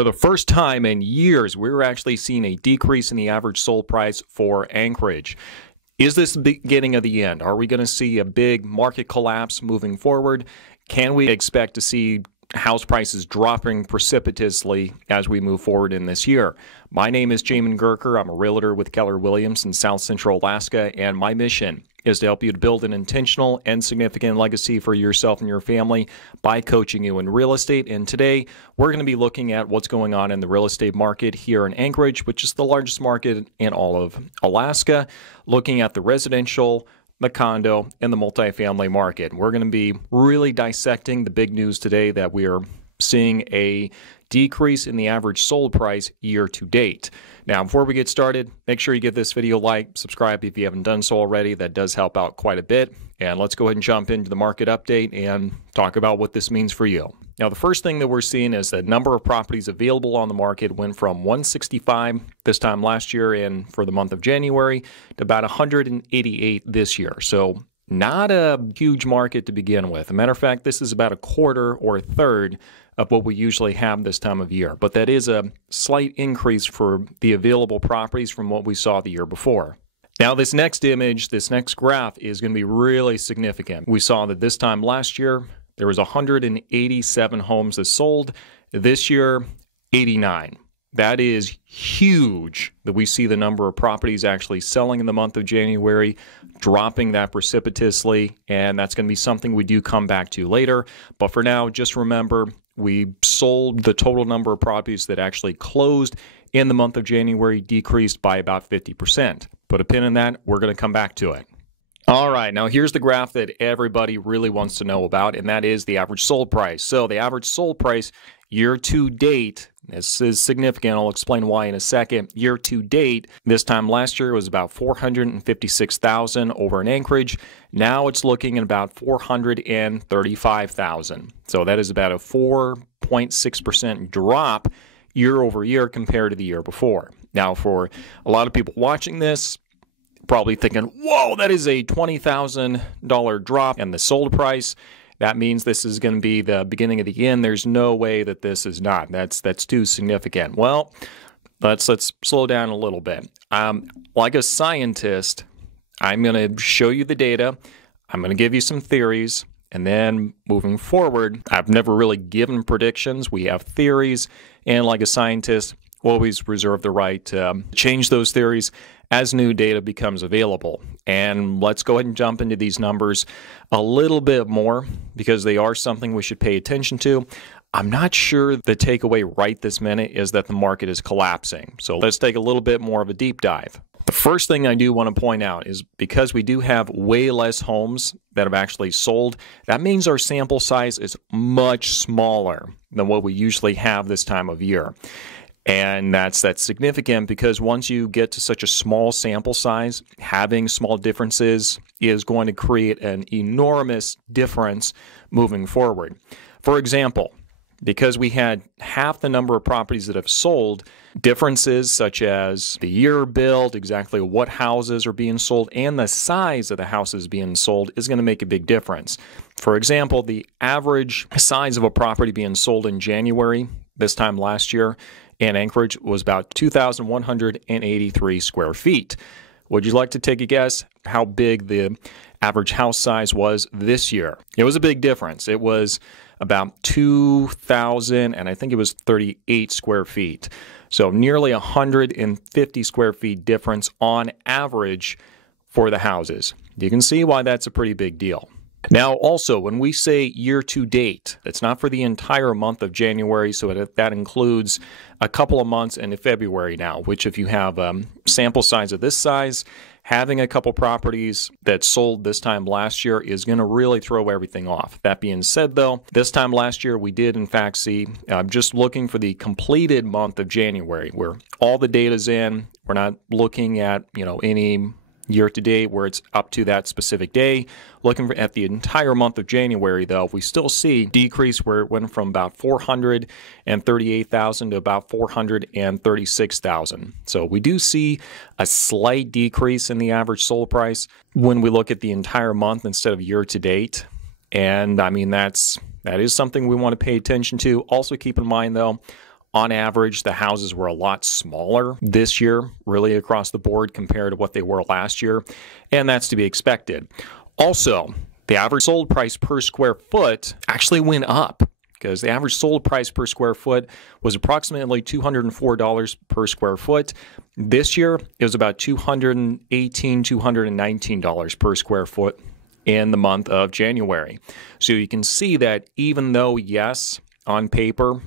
For the first time in years, we're actually seeing a decrease in the average sold price for Anchorage. Is this the beginning of the end? Are we going to see a big market collapse moving forward? Can we expect to see house prices dropping precipitously as we move forward in this year? My name is Jamin Goecker. I'm a realtor with Keller Williams in South Central Alaska, and my mission is to help you to build an intentional and significant legacy for yourself and your family by coaching you in real estate. And today, we're going to be looking at what's going on in the real estate market here in Anchorage, which is the largest market in all of Alaska, looking at the residential, the condo, and the multifamily market. We're going to be really dissecting the big news today that we are seeing a decrease in the average sold price year to date. Now, before we get started, make sure you give this video a like, subscribe if you haven't done so already. That does help out quite a bit. And let's go ahead and jump into the market update and talk about what this means for you. Now, the first thing that we're seeing is the number of properties available on the market went from 165 this time last year and for the month of January to about 188 this year. So not a huge market to begin with. As a matter of fact, this is about a quarter or a third of what we usually have this time of year. But that is a slight increase for the available properties from what we saw the year before. Now, this next image, this next graph is going to be really significant. We saw that this time last year, there was 187 homes that sold. This year, 89. That is huge that we see the number of properties actually selling in the month of January, dropping that precipitously, and that's going to be something we do come back to later. But for now, just remember, we sold the total number of properties that actually closed in the month of January decreased by about 50%. Put a pin in that. We're going to come back to it. All right, now here's the graph that everybody really wants to know about, and that is the average sold price. So the average sold price year to date, this is significant. I'll explain why in a second. Year to date, this time last year was about $456,000 over in Anchorage. Now it's looking at about $435,000. So that is about a 4.6% drop year over year compared to the year before. Now, for a lot of people watching this, probably thinking, whoa, that is a $20,000 drop in the sold price. That means this is going to be the beginning of the end. There's no way that this is not. That's too significant. Well, let's slow down a little bit. Like a scientist, I'm going to show you the data. I'm going to give you some theories. And then moving forward, I've never really given predictions. We have theories. And like a scientist, we'll always reserve the right to change those theories as new data becomes available. And let's go ahead and jump into these numbers a little bit more because they are something we should pay attention to. I'm not sure the takeaway right this minute is that the market is collapsing. So let's take a little bit more of a deep dive. The first thing I do want to point out is because we do have way less homes that have actually sold, that means our sample size is much smaller than what we usually have this time of year. And that's significant because once you get to such a small sample size, having small differences is going to create an enormous difference moving forward. For example, because we had half the number of properties that have sold, differences such as the year built, exactly what houses are being sold, and the size of the houses being sold is going to make a big difference. For example, the average size of a property being sold in January this time last year in Anchorage was about 2,183 square feet. Would you like to take a guess how big the average house size was this year? It was a big difference. It was about 2,000, and I think it was 38 square feet. So nearly 150 square feet difference on average for the houses. You can see why that's a pretty big deal. Now, also, when we say year to date, it's not for the entire month of January, so that includes a couple of months into February now, which if you have a sample size of this size, having a couple properties that sold this time last year is going to really throw everything off. That being said, though, this time last year, we did in fact see, just looking for the completed month of January, where all the data's in. We're not looking at, any year to date where it's up to that specific day. Looking at the entire month of January, though, we still see decrease where it went from about 438,000 to about 436,000. So we do see a slight decrease in the average sold price when we look at the entire month instead of year to date. And I mean, that is something we want to pay attention to. Also keep in mind, though, On average, the houses were a lot smaller this year, really across the board compared to what they were last year, and that's to be expected. Also, the average sold price per square foot actually went up, because the average sold price per square foot was approximately $204 per square foot. This year, it was about $218, $219 per square foot in the month of January. So you can see that even though, yes, on paper,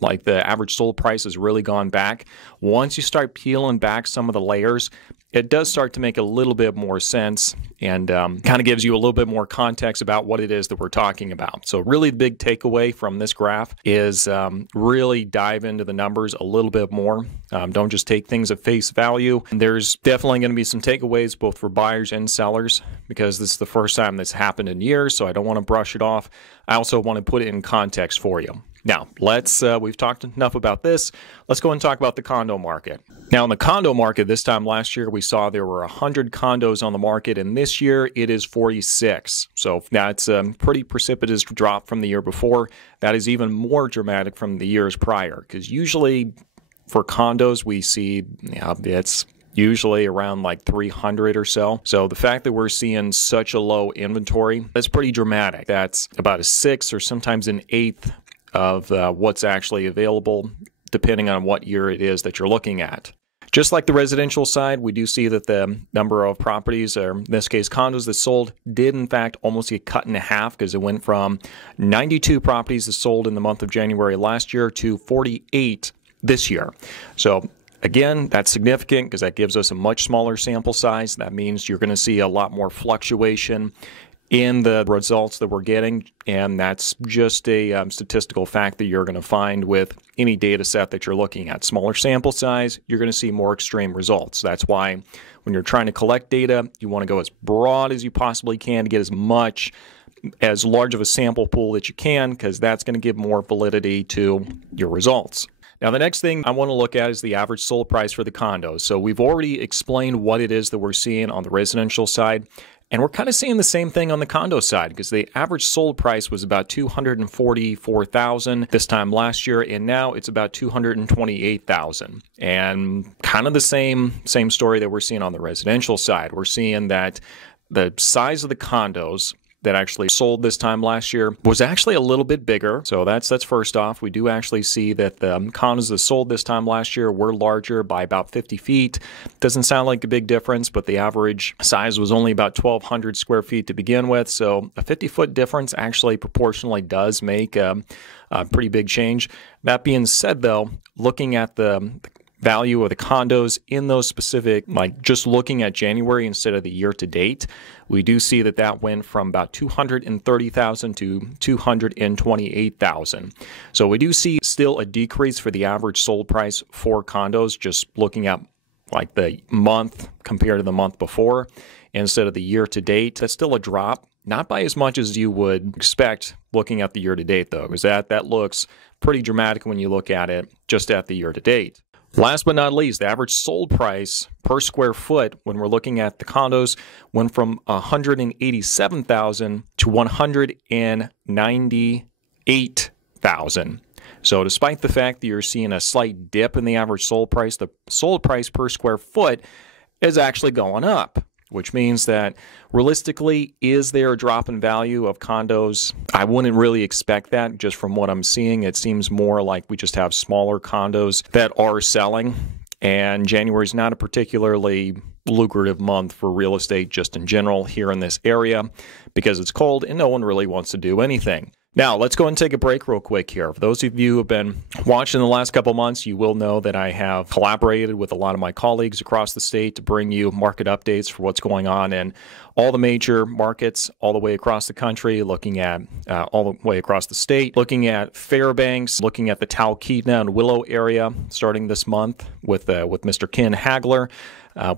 like the average sold price has really gone back, once you start peeling back some of the layers, it does start to make a little bit more sense and kind of gives you a little bit more context about what it is that we're talking about. So really the big takeaway from this graph is really dive into the numbers a little bit more. Don't just take things at face value. There's definitely going to be some takeaways both for buyers and sellers, because this is the first time this happened in years, so I don't want to brush it off. I also want to put it in context for you. Now, we've talked enough about this. Let's go and talk about the condo market. Now, in the condo market, this time last year, we saw there were 100 condos on the market, and this year it is 46. So that's a pretty precipitous drop from the year before. That is even more dramatic from the years prior, because usually for condos, we see it's usually around like 300 or so. So the fact that we're seeing such a low inventory, that's pretty dramatic. That's about a sixth or sometimes an eighth of what's actually available, depending on what year it is that you're looking at. Just like the residential side, we do see that the number of properties, or in this case condos that sold, did in fact almost get cut in half, because it went from 92 properties that sold in the month of January last year to 48 this year. So again, that's significant because that gives us a much smaller sample size. That means you're going to see a lot more fluctuation in the results that we're getting, and that's just a statistical fact that you're going to find with any data set that you're looking at. Smaller sample size, you're going to see more extreme results. That's why when you're trying to collect data, you want to go as broad as you possibly can to get as large of a sample pool that you can, because that's going to give more validity to your results. Now, the next thing I want to look at is the average sold price for the condos. So we've already explained what it is that we're seeing on the residential side. And we're kind of seeing the same thing on the condo side, because the average sold price was about $244,000 this time last year, and now it's about $228,000. And kind of the same story that we're seeing on the residential side. We're seeing that the size of the condos that actually sold this time last year was actually a little bit bigger. So that's first off. We do actually see that the condos that sold this time last year were larger by about 50 feet. Doesn't sound like a big difference, but the average size was only about 1,200 square feet to begin with. So a 50-foot difference actually proportionally does make a pretty big change. That being said, though, looking at the value of the condos in those specific, like just looking at January instead of the year to date, we do see that went from about $230,000 to $228,000. So we do see still a decrease for the average sold price for condos, just looking at like the month compared to the month before instead of the year to date. That's still a drop, not by as much as you would expect looking at the year to date, though, because that looks pretty dramatic when you look at it just at the year to date. Last but not least, the average sold price per square foot when we're looking at the condos went from $187,000 to $198,000. So despite the fact that you're seeing a slight dip in the average sold price, the sold price per square foot is actually going up, which means that realistically, is there a drop in value of condos? I wouldn't really expect that just from what I'm seeing. It seems more like we just have smaller condos that are selling, and January is not a particularly lucrative month for real estate just in general here in this area because it's cold and no one really wants to do anything. Now, let's go and take a break real quick here. For those of you who have been watching the last couple months, you will know that I have collaborated with a lot of my colleagues across the state to bring you market updates for what's going on in all the major markets all the way across the country, looking at all the way across the state, looking at Fairbanks, looking at the Talkeetna and Willow area starting this month with Mr. Ken Hagler.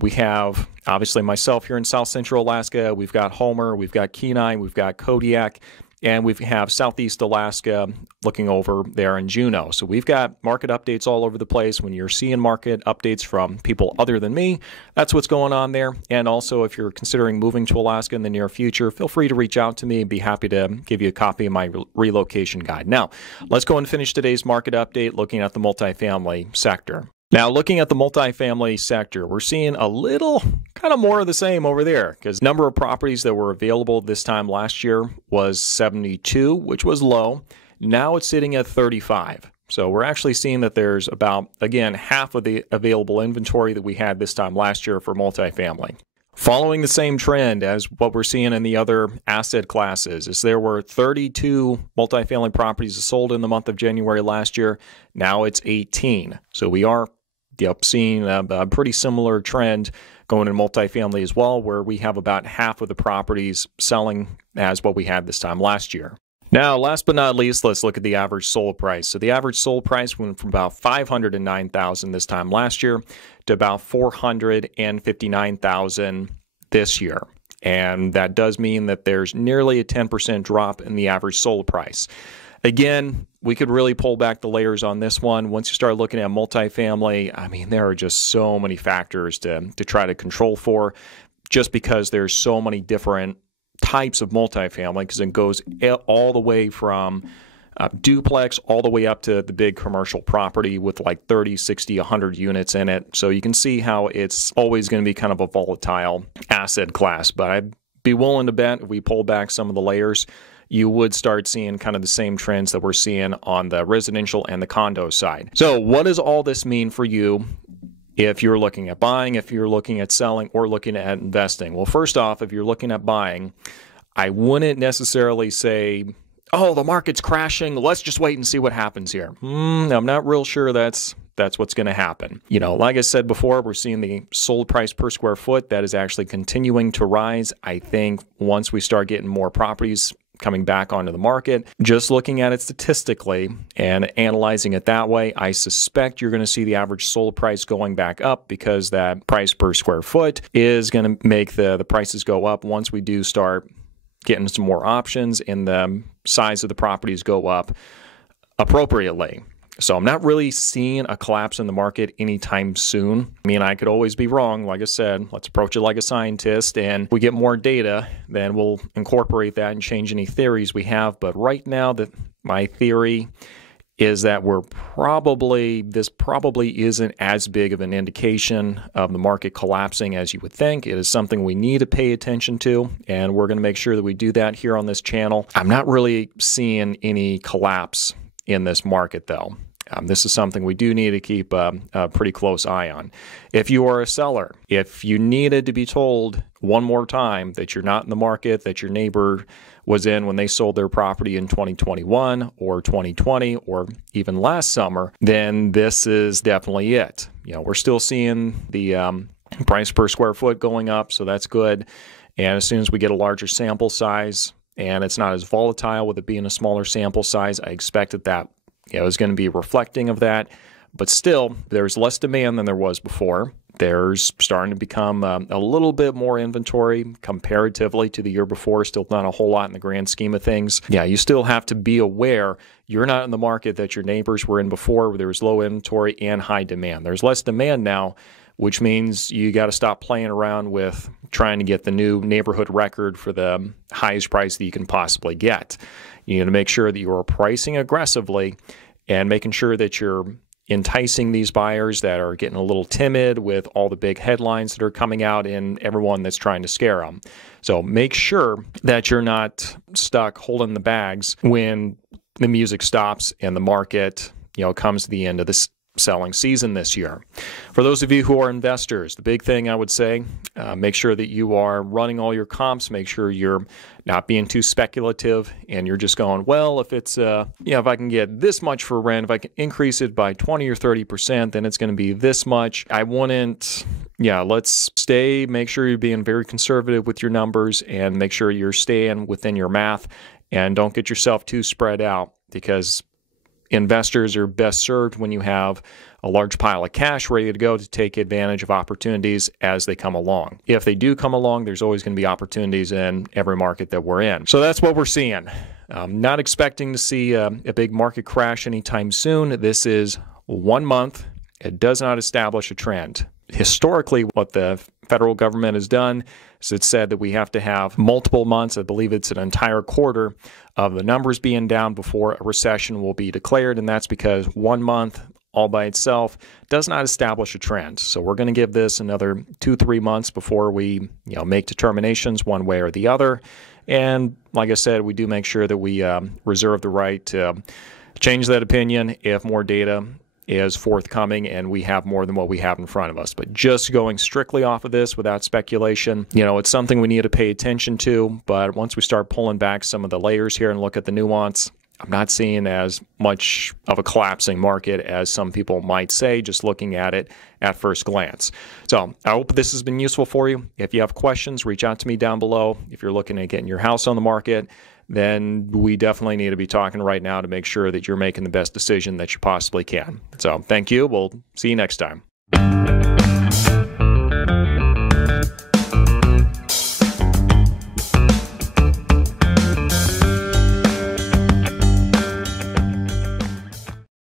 We have, obviously, myself here in South Central Alaska. We've got Homer, we've got Kenai, we've got Kodiak. and we have Southeast Alaska looking over there in Juneau. So we've got market updates all over the place. When you're seeing market updates from people other than me, that's what's going on there. And also, if you're considering moving to Alaska in the near future, feel free to reach out to me and be happy to give you a copy of my relocation guide. Now, let's go and finish today's market update looking at the multifamily sector. Now, looking at the multifamily sector, we're seeing a little kind of more of the same over there because number of properties that were available this time last year was 72, which was low. Now it's sitting at 35. So we're actually seeing that there's about, again, half of the available inventory that we had this time last year for multifamily. Following the same trend as what we're seeing in the other asset classes, is there were 32 multifamily properties sold in the month of January last year. Now it's 18. So we are seeing a pretty similar trend going in multifamily as well, where we have about half of the properties selling as what we had this time last year. Now, last but not least, let's look at the average sold price. So the average sold price went from about $509,000 this time last year to about $459,000 this year. And that does mean that there's nearly a 10% drop in the average sold price. Again, we could really pull back the layers on this one. Once you start looking at multifamily, I mean, there are just so many factors to try to control for, just because there's so many different types of multifamily, because it goes all the way from duplex all the way up to the big commercial property with like 30, 60, 100 units in it. So you can see how it's always going to be kind of a volatile asset class. But I'd be willing to bet if we pull back some of the layers, you would start seeing kind of the same trends that we're seeing on the residential and the condo side. So what does all this mean for you if you're looking at buying, if you're looking at selling, or looking at investing? Well, first off, if you're looking at buying, I wouldn't necessarily say, oh, the market's crashing, let's just wait and see what happens here. I'm not real sure that's what's going to happen. You know, like I said before, we're seeing the sold price per square foot that is actually continuing to rise. I think once we start getting more properties coming back onto the market, just looking at it statistically and analyzing it that way, I suspect you're going to see the average sold price going back up, because that price per square foot is going to make the prices go up once we do start getting some more options and the size of the properties go up appropriately. So I'm not really seeing a collapse in the market anytime soon. I mean, I could always be wrong. Like I said, let's approach it like a scientist, and if we get more data, then we'll incorporate that and change any theories we have. But right now, my theory is that this probably isn't as big of an indication of the market collapsing as you would think. It is something we need to pay attention to, and we're going to make sure that we do that here on this channel. I'm not really seeing any collapse in this market, though. This is something we do need to keep a pretty close eye on. If you are a seller, if you needed to be told one more time that you're not in the market that your neighbor was in when they sold their property in 2021 or 2020 or even last summer, then this is definitely it. You know, we're still seeing the price per square foot going up, so that's good. And as soon as we get a larger sample size and it's not as volatile with it being a smaller sample size, I expect that is going to be reflecting of that. But still, there's less demand than there was before. There's starting to become a little bit more inventory comparatively to the year before. Still not a whole lot in the grand scheme of things. Yeah, you still have to be aware you're not in the market that your neighbors were in before, where there was low inventory and high demand. There's less demand now, which means you got to stop playing around with trying to get the new neighborhood record for the highest price that you can possibly get. You need to make sure that you are pricing aggressively and making sure that you're enticing these buyers that are getting a little timid with all the big headlines that are coming out and everyone that's trying to scare them. So make sure that you're not stuck holding the bags when the music stops and the market, comes to the end of this selling season this year. For those of you who are investors, the big thing I would say, make sure that you are running all your comps. Make sure you're not being too speculative and you're just going, well, if it's, if I can get this much for rent, if I can increase it by 20 or 30%, then it's going to be this much. I wouldn't, let's make sure you're being very conservative with your numbers and make sure you're staying within your math and don't get yourself too spread out, because investors are best served when you have a large pile of cash ready to go to take advantage of opportunities as they come along. If they do come along, there's always going to be opportunities in every market that we're in. So that's what we're seeing. Not expecting to see a big market crash anytime soon. This is 1 month. It does not establish a trend. Historically, what the federal government has done is it said that we have to have multiple months, I believe it's an entire quarter, of the numbers being down before a recession will be declared, and that's because 1 month all by itself does not establish a trend. So we're going to give this another 2-3 months before we make determinations one way or the other. And like I said, we do make sure that we reserve the right to change that opinion if more data is forthcoming and we have more than what we have in front of us. But just going strictly off of this without speculation, it's something we need to pay attention to. But once we start pulling back some of the layers here and look at the nuance, I'm not seeing as much of a collapsing market as some people might say, just looking at it at first glance. So I hope this has been useful for you. If you have questions, reach out to me down below. If you're looking at getting your house on the market, then we definitely need to be talking right now to make sure that you're making the best decision that you possibly can. So thank you. We'll see you next time.